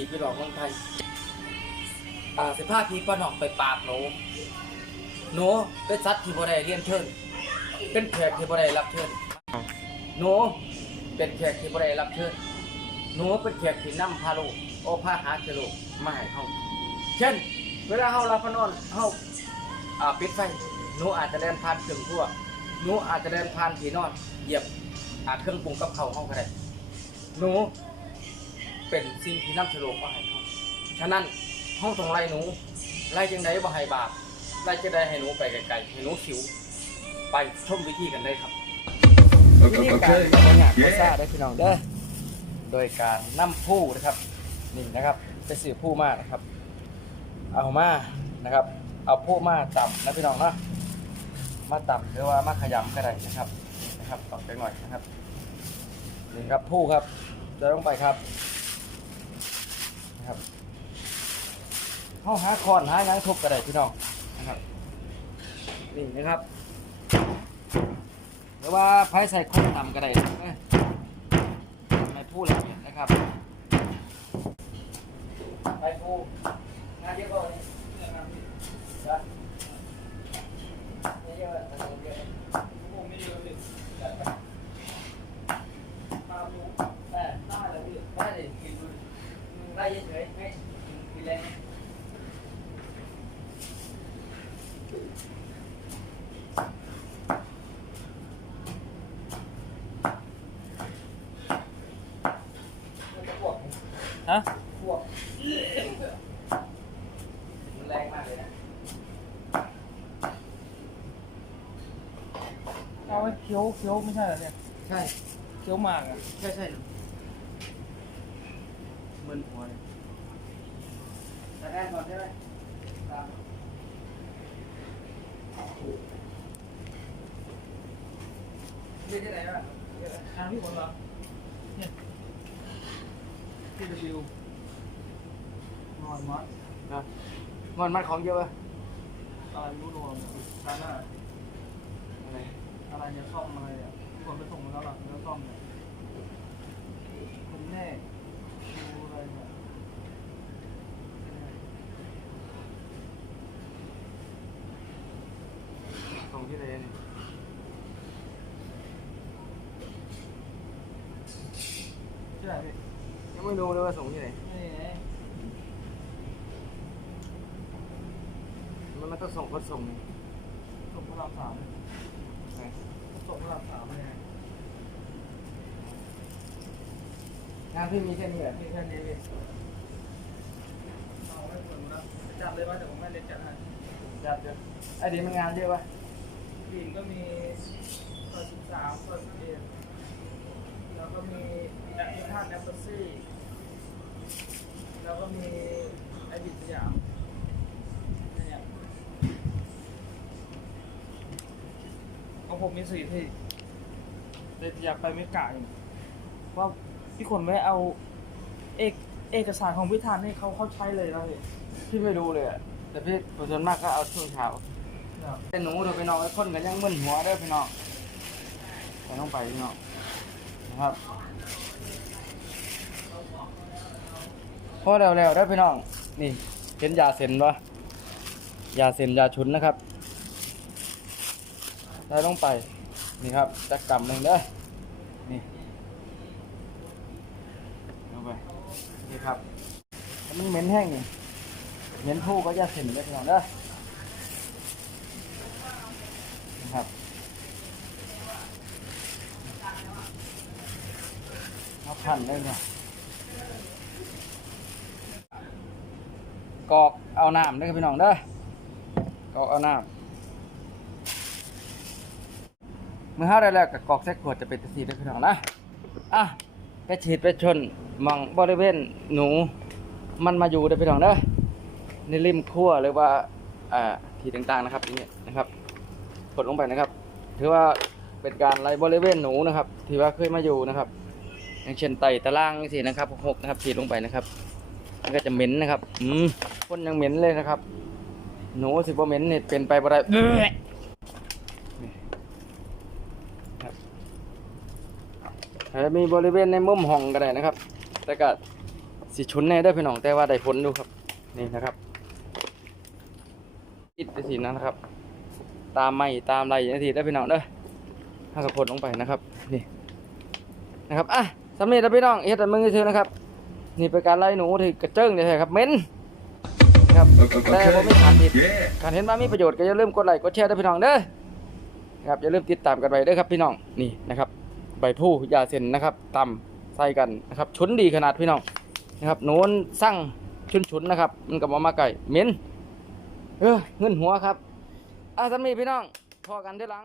สดีพี่น้องเมืองไทยอ่าสิพาพีป้าน้องไปปราบหนูหนูเป็นสัตว์ที่บ่ได้เรียนเชิญเป็นแขกที่บ่ได้รับเชิญหนูเป็นแขกที่บ่ได้รับเชิญหนูเป็นแขกที่นำพาโลกโอพาหาเจโลกมาให้เฮาเช่น เวลาเฮารับพนอนเฮาอ่าปิดไฟหนูอาจจะเดินผ่านเครื่องครัวหนูอาจจะเดินผ่านที่นอนเหยียบอาเครื่องปรุงกับเขาวเฮาก็ได้หนู เป็นสิ่งที่นำเฉลกมาให้เขาฉะนั้นห้องต้องไล่หนูไล่จังไดบ่ให้บาปไล่จังไดให้หนูไปไกลๆให้หนูสิว ไปชมวิธีกันได้ครับวิธีการทำงานก็ทราบได้พี่น้องเด้อโดยการนำผู้นะครับนี่นะครับไปสื่อผู้มานะครับ เอามานะครับ เอาผู้มาต่ำนะพี่น้องเนาะมาต่ำหรือว่ามาขยำก็ได้นะครับนี่นะครับต่อไปหน่อยนะครับนี่ครับผู้ครับเดินลงไปครับ นะครับเข้าหาคอนหายังทุบก็ได้พี่น้องนะครับนี่นะครับ หรือว่าไผ่ใส่คนต่ำก็ได้เอ้ยไม่พูดละเอียดนะครับไปพูงานเยอะกว่านี้นะไม่เยอะแต่เยอะผมไม่เยอะเลยมาดูแต่ได้เลยพี่ได้เลยกินดูได้เฉยๆให้กินแรง ฮะพวกมันแรงมากเลยนะเอาไว้เคี้ยวเคี้ยวไม่ใช่เหรอเนี่ยใช่ เคี้ยวหมากอะใช่ใช่มึนหัวเลยแต่แอนก่อนใช่ไหมตามนี่ที่ไหนวะทางที่ผมเหรอเนี่ย ที่วิวนอนมัดนะงอนมัดของเยอะปะอะไรรู้รวมชาหน้าอะไรอะไรเนี่ยซ่อมอะไรอะที่ผมไปส่งมาแล้วหลังแล้วซ่อมเนี่ยคุณแน่ดูอะไรเนี่ยส่งที่ไหนเนี่ยชื่ออะไรพี่ยัง ไม่รู้เลยว่าส่งที่ไหนนี่ไงมันมันต้องส่งคนส่งนี่ส่งพระรามสามไหนส่งพระรามสามเนี่ยงานพี่มีแค่นี้แหละนี่แค่นี้พี่เอาไว้ผลนะจัดเลยว่าแต่ผมไม่เล็กจัดให้จัดเยอะไอ้เดี๋ยวมันงานเยอะปะผู้หญิงก็มีเปิดสิบสามเปิดสิบเอ็ดแล้วก็มีแอปพลิเคชันแอปเปิลซี่ แล้วก็มีไอบิสยามเนี่ยของผมมีสี่ที่แต่อยากไปไม่กะอยู่ว่าพี่คนไม่เอา เอกเอกสารของพิธานให้เขาเขาใช้เลยแล้วพี่พี่ไม่รู้เลยอะแต่พี่ส่วนมากก็เอาช่วงเช้าเนี่ยแต่หนูเดี๋ยวไปน้องไอ้คนกันยังมึนหัวเด้อพี่น้องแต่ต้องไปพี่น้องนะครับ พอแล้วแล้วได้พี่น้อง นี่เห็นยาเซ็นปะยาเซ็นยาชุนนะครับได้ต้องไป นี่ครับจักกำหนึ่งเด้อนี่ลงไป นี่ครับมันเหม็นแห้งนี่เหม็นผู้ก็ยาเซ็นเด้อพี่น้องเด้อนะครับมาพันเลยเนี่ย กอกเอาน้ำเด้อครับพี่น้องเด้อกอกเอาน้ำเมื่อห้าได้แล้วกับกอกแซกขวดจะเป็นตะสีเด้อพี่น้องนะอะไปฉีดไปชนหมองบริเวณหนู มันมาอยู่เด้อพี่น้องเด้อในริมขั้วหรือว่าอ่าทีต่างๆนะครับอย่างเงี้ยนะครับกดลงไปนะครับ ถือว่าเป็นการไล่บริเวณหนูนะครับที่ว่าเคยมาอยู่นะครับ อย่างเช่นไต่ตารางสินะครับหกนะครับฉีดลงไปนะครับมันก็จะเหม็นนะครับ อืม คนยังเหม็นเลยนะครับ หนูสิบ่เหม็นเนี่ยเป็นไปบ่ได้เอ้ยนี่ครับอาจจะมีบริเวณในมุมห้องก็ได้นะครับ แต่ก็สิชุนแน่เด้อพี่น้องแต่ว่าได้ผลดูครับ นี่นะครับติดไปสินะครับ ตามไม้ตามไรอย่างนี้ได้อพี่น้องเด้อห้ากระพดลงไปนะครับ นี่นะครับอะสำเร็จแล้วพี่น้องเฮ็ดแต่มึงเฉยๆนะครับ นี่เป็นการไล่หนูที่กระเจิ้งเลยครับเหม้นนะ ครับแต่ผมไม่ทานผิดการเห็นว่ามีประโยชน์ก็อย่าลืมกดไลค์กดแชร์ด้วยพี่น้องเด้อนะครับอย่าลืมติดตามกันไปเด้อครับพี่น้องนี่นะครับ ใบพลูยาเส้นนะครับตำใส่กันนะครับชุนดีขนาดพี่น้องนะครับโน้นสั่งชุนชุนๆนะครับ มันกับมามาไก่เหม็นเออเงินหัวครับอาสามีพี่น้องพอกันเด้อหลัง